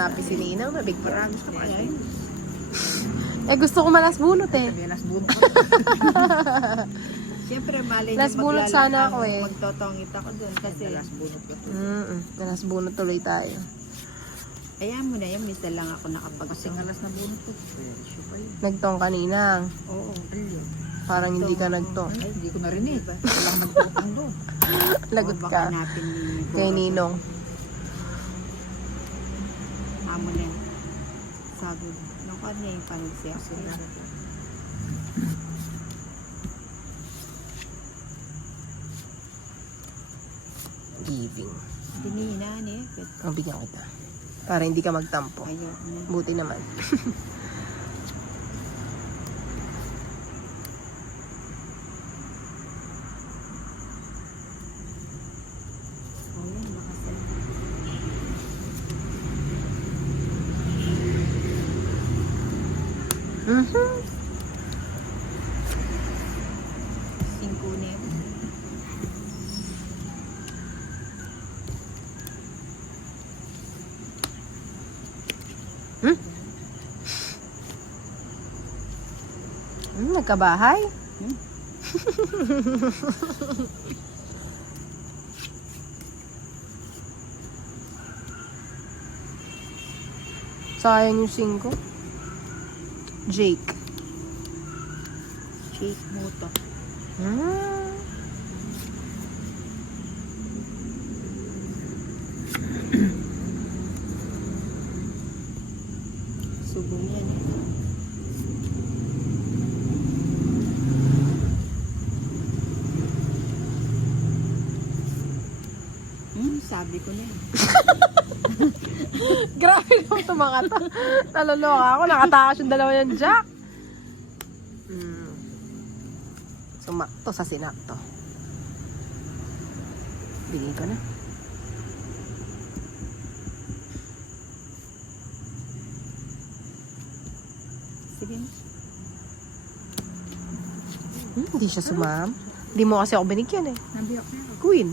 Happy si Ninang, mabig pa. Gusto ko kaya yun. Eh, gusto ko malas bunot eh. Sabi, last bunot ko. Siyempre, malay Last niyo bunot sana ako eh. Magtotongit ako doon kasi last bunot ko. Malas bunot tuloy tayo. Ayan mo na yan, misa lang ako nakapag-sing alas na bunot ko. Presyo pa yun. Nagtong ka Ninang. Oo, alin. Parang hindi ka nagtong. Ay, hindi ko narinig. Walang nagtutong doon. Lagot O, baka ka. hanapin ni Kay Ninong. Amo na yan. Sabi, nung kanya yung pansiya. Giving. Dinihinan eh. Ang bigyan kita. Para hindi ka magtampo. Ayaw na. Buti naman. Ayan, baka sa... Singko na yun. Nagkabahay? Sayang yung 5. Jake. Shake mo to. Subong yan eh. Sabi ko na yan. Grabe naman ito mga to. Naloloka ako. Nakatakas yung dalawa yung jack. Sumakto sa sinakto. Bigay ko na. Sige na. Hindi siya sumam. Hindi mo kasi ako binigyan eh. Nabiyak na ako. Queen.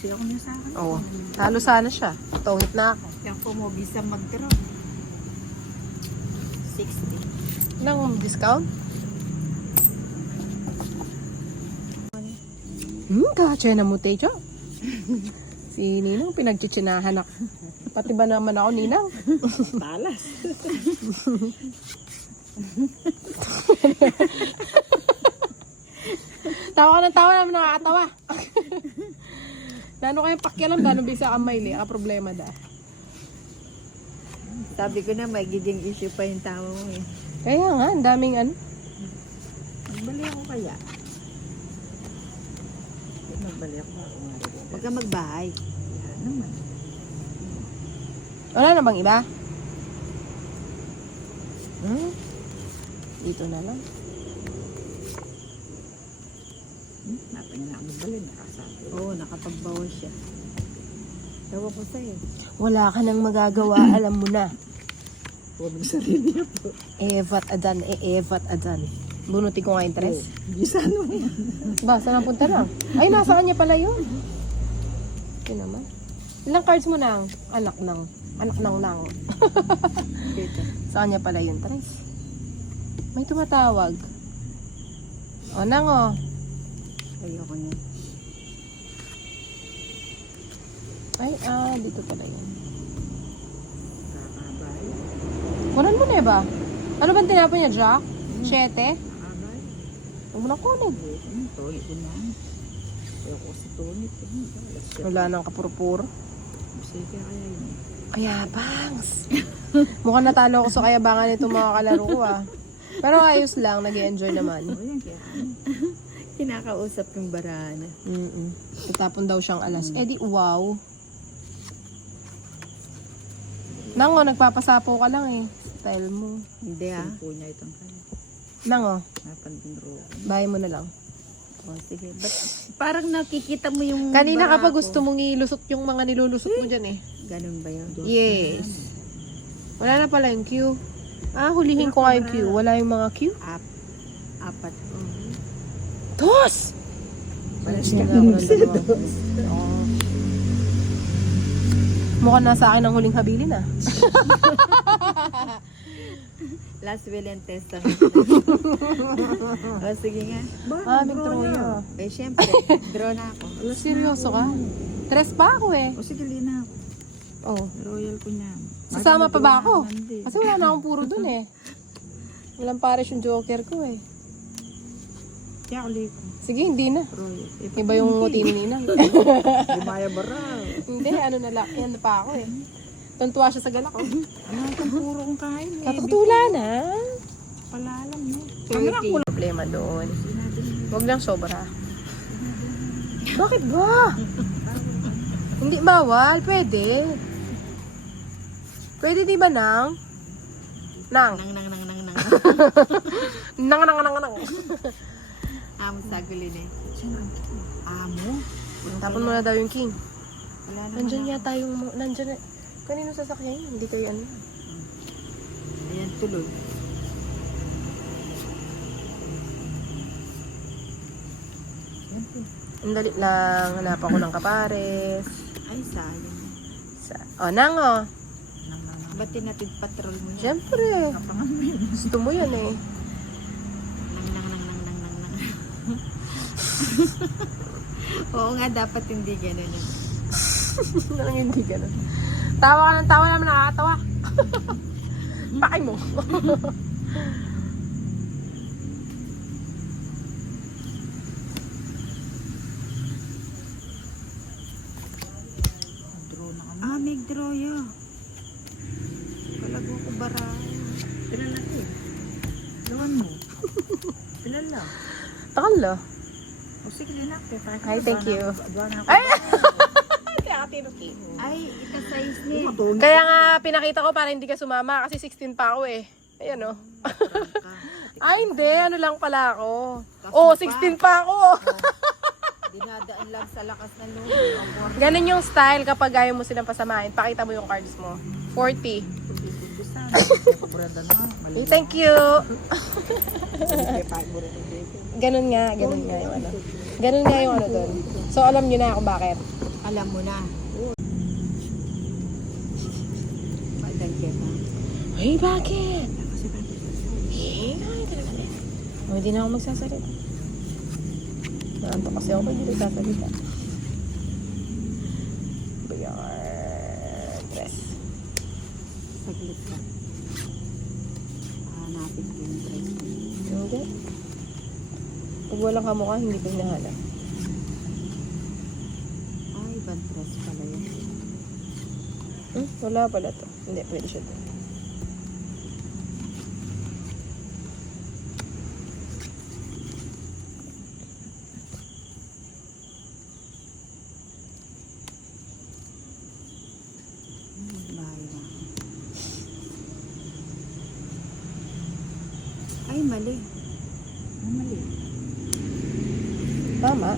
Siya ko niya sa akin. Oo. Talo sana siya. Tongit na ako. Yan po mo, bisa mag-draw. 60. Nang discount? Kacha na mo techo. Si Ninang pinagchichinahan ako. Pati ba naman ako, Ninang? Talas. Tawa ka ng tawa naman nakakatawa. Lano kayong pakialam, lano bisa kang maili. Problema da. Sabi ko na, may giging issue pa yung tao mo eh. Kaya nga, ang daming ano. Magbali ako kaya. Magbali ako. Huwag ka magbahay. Yan naman. Wala na bang iba? Dito na lang. Natin na magbali. Nakasabi. Oo, nakapagbawas siya. Tawa ko sa'yo. Wala ka nang magagawa, alam mo na. Huwag mo sarili niya po. Evat adan. Bunutin ko nga yung tres. Bisa ano yan. Ba, saan ang punta lang? Ay, nasa kanya pala yun. Yun naman. Ilang cards mo nang? Anak nang. Dito. Sa kanya pala yun, tres. May tumatawag. O, nang o. Ayoko niya. Ay, dito pala yun. Kakabay. Kunan mo na ba? Ano bang tinapon niya, Jack? 7? Kakabay. Huwag mo na kunin. Tonit din na. Ayoko si Tonit. Wala nang kapuro-puro. Sige kaya yun. Kayabangs. Mukhang natalo ko sa kayabangan itong mga kalaro ko Pero ayos lang, nag-enjoy naman. O yan kaya. Kinakausap yung barana. Itapon daw siyang alas. Eh di, wow. Nango, nagpapasapo ka lang eh. Style mo. Hindi Sampo niya itong kaya. Nango, Napandro. bahay mo na lang. O sige. But, parang nakikita mo yung Kanina bara kapag ko. gusto mong ilusot yung mga nilulusot mo dyan eh. Ganun ba yun? Yes. Wala na pala yung Q. Hulihin ko nga yung Q. Wala yung mga Q. Apat. Dos! Wala siya. siya. Oo. Mukhang nasa akin ang huling habilin ah. Last will and testament. O, sige nga. May Troya. Eh, syempre, draw na ako. Seryoso ka? Tres pa ako eh. O, sige, lina ako. Oh. Royal ko niya. Sasama pa ba ako? Kasi wala na akong puro dun eh. Walang pares yung joker ko eh. Kaya ako liko. Sige, hindi na. Royal. Iba yung nguti ni Ninang. Di maya bara. Hindi, ano na lang. Yan na pa ako eh. Tuntua siya sa galak ko. Ano itong puro kong kain? Katutula na. Palalam, no? Walang problema doon. Huwag lang sobra. Bakit ba? Hindi bawal. Pwede. Pwede di ba, Nang? Nang. Nang. Nang. Amo sagulin eh. Amo? Tapon mo na daw yung king. Wala na. Nandyan yata yung... Nandyan na... Kanino sasakyan yun? Hindi kayo ano. Ayan, tuloy. Ang dali lang. Hanap ako ng kapares. Ay, sayang. Nang oh. Ba't tinatid patrol mo yan? Siyempre. Gusto mo yan eh. Nang. Oo nga, dapat hindi ganun yun. Nang hindi ganun. Tawa ka ng tawa naman nakakatawa. Pakay mo. May draw ya. Palago ko bara. Pilan natin. Lawan mo. Pilan lang. Takal la. O sige, linak. Ay, thank you. Ay! Kaya ka tinuki. Ay, ika-size niya. Kaya nga pinakita ko para hindi ka sumama kasi 16 pa ako eh. Ayan oh. Ay hindi, ano lang pala ako. Oh, 16 pa ako. Dinadaan lang sa lakas ng loob. Ganun yung style kapag ayaw mo silang pasamahin. Pakita mo yung cards mo. 40. Hey, thank you. Ganun nga yung ano. Ganun nga yung ano doon. So alam nyo na kung bakit. Alam mo na. Hey, bakit? Hey, oh, hindi na ako magsasalita. Naanto kasi ako, hindi nagsasalita. Bayar. Dress. Saglit ka. Hanapin ko yung dress ko. Hindi. Pag walang kamukha, hindi ko hinahanap. Ay, ibang dress pala yun. Wala pala to. Hindi, pwede siya to. Ay, mali. Mali. Tama.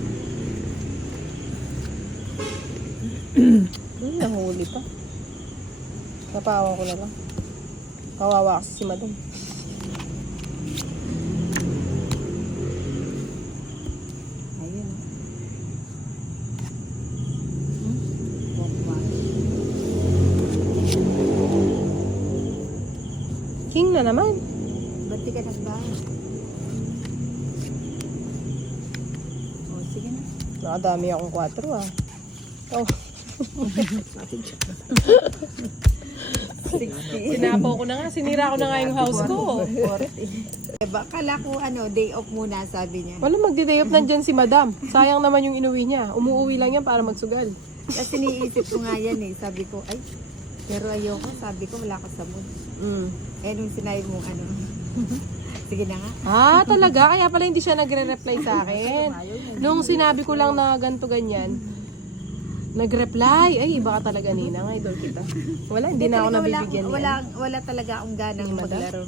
Nahuli pa. Napawa ko na lang. Kawawa kasi si madam. Ayun. King na naman. Ba't di ka nagbahan? O, sige na. Nakadami akong 4 ah. Oh. 60. Sinapaw ko na nga. Sinira ko na nga yung house ko. 40. Diba, kala ko day off muna, sabi niya. Wala magdi-day off nandyan si madam. Sayang naman yung inuwi niya. Umuuwi lang yan para magsugal. Kasi niisip ko nga yan eh. Sabi ko, ay, pero ayoko. Sabi ko, wala ka sa mood. Eh, nung sinabi mo, sige na nga. Talaga? Kaya pala hindi siya nagre-reply sa akin. Nung sinabi ko lang na ganito ganyan, nag-reply. Ay, iba ka talaga, Ninang. Idol kita. Wala, hindi na ako nabibigyan niyan. Wala talaga akong ganang Hindi, madam? maglaro.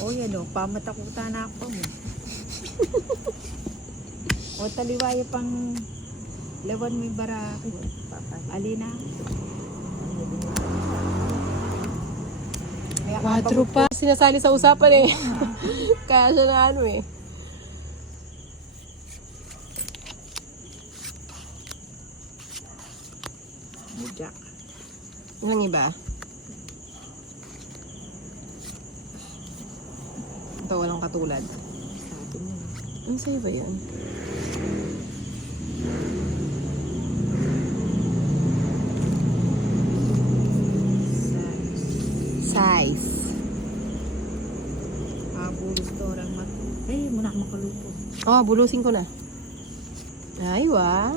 Oh, yan o. Pamatakuta na ako. O, taliwaya pang lawan mo yung barako. Alina. 4 pa. Sinasali sa usapan eh. Kaya siya na ano eh. Jack. Yung iba? Ito walang katulad. Sabi niya. Ano sa'yo ba yun? Size. Bulos to orang mat. Muna ako makalupo. Oh, bulusin ko na. Ay, wow.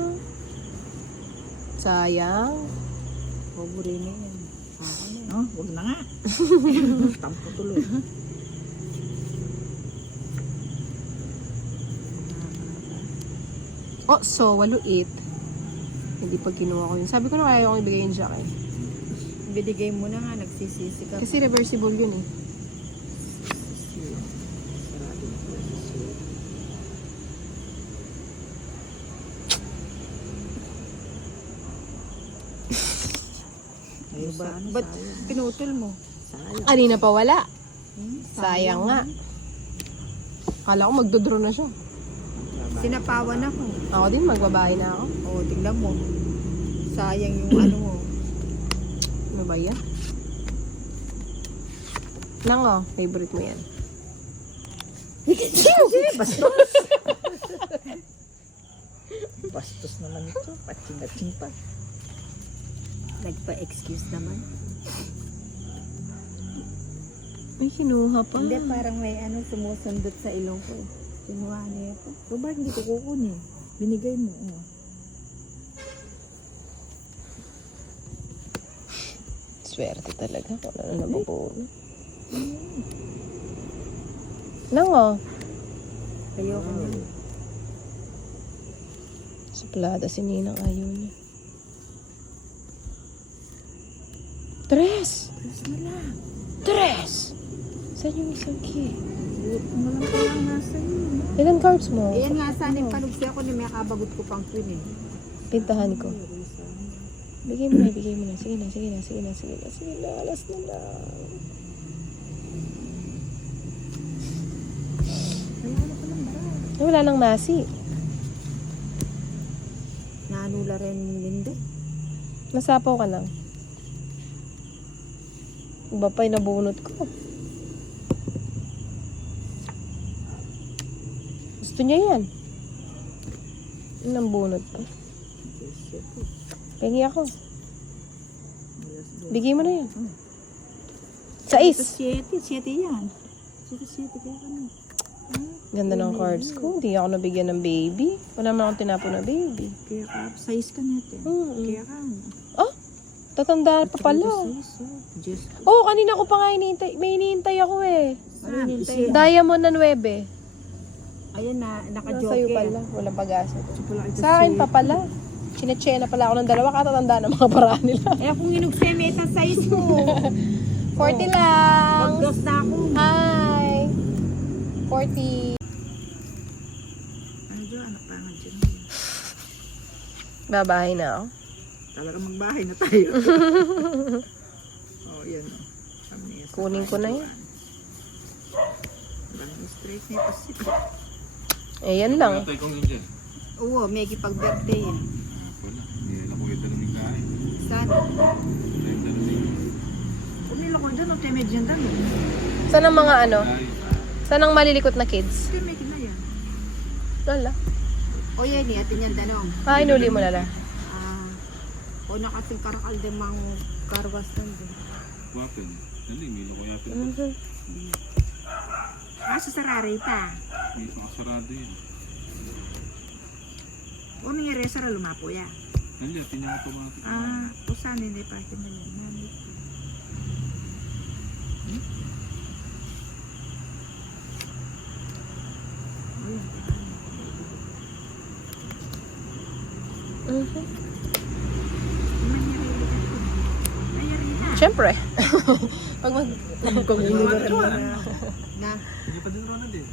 Sayang. Buburi na yan. No, huwag na nga. Tampo tuloy. Oh, so, waluit. Hindi pag kinuha ko yun. Sabi ko na kaya akong ibigay yung jack eh. Binigay mo na nga, nagsisisi ka. Kasi reversible yun eh. Sarado na pala sa suot. Ayun Ba, sana, ba't sayang. pinutol mo? Sayang. Kanina pa wala. Hmm, Sayang nga. Kala ko magdodraw na siya. Sinapawan ako. Ako din, magbabahay na ako. O, tingnan mo. Sayang yung ano mo. Ano ba yan? Nango, favorite mo yan. Bastos! Bastos naman ito. Patsing-patsing pa. Nagpa-excuse naman. May kinuha pa. Hindi, parang may ano sumusundot sa ilong ko. Kinuha niya ito. So, bakit hindi ko kukunin? Binigay mo. Oh. Swerte talaga kung ano na nabubuo. Nango. Ayoko na. Suplada si Ninang ayaw niya. Tres! Tres na lang. Tres! Saan yung isang key? Buot mo lang kaya ang nasa iyo. No? Ilan cards mo? Ayan nga, sana yung panugsi ako ni may kabagot ko pang queen eh. Pintahan ko. Bigay mo na, bigay mo na. Sige na, sige na, sige na, sige na, sige na. Alas na lang. Ay, wala nang nasi. Naanula rin hindi. Nasapaw ka lang. Iba pa yung nabunot ko. Gusto niya yan. Yun ang bunot pa. Pengi ako. Bigay mo na yan. Sais. 7 yan. 7 kaya ka na. Ganda ng cards ko. Hindi ako nabigyan ng baby. Wala naman akong tinapo na baby. Kaya ka, size ka natin. Kaya ka. Oh, tatanda pa pala. Just, Oh, kanina ko pa nga hinihintay. May hinihintay ako eh. Hinintay. Diamond na 9. Ayan na, Sa'yo naka-joke. pala. Walang pag-asa. pala ito Sa akin pa pala. Chinechea na pala ako ng 2. Katatanda ng mga paraan nila. Eh, kung inugse, may sa size mo. 40 lang. Magdos na ako. Hi. 40. Ano dyan? Anak pa nga dyan. Babahay na ako. Talaga magbahay na tayo. Oh, yan. Kami, Kunin ko na yan. Walang straight na ipasip. Eh, yan lang. Tatay kong yun dyan. Oo, may kipag-birthday yan. Wala. Hindi na po kita nung kain. Sana. Kumila ko dyan, o temed dyan dyan. Saan ang mga ano? Saan ang malilikot na kids? Temed na yan. Lala. O yan, atin yan danong. Ah, inuli mo lala. O na kasing karakal din mang karwas nandun. Wapen. Dali, milo ko yapin. Sa Sararay pa. Hindi makasarado yun. O nangyari sa lumapo ya. Dali, atin yung automatic. O saan hindi pa atin na yan. Nanit. Siyempre. Pag mag... Na, Hindi pa din Ronald eh.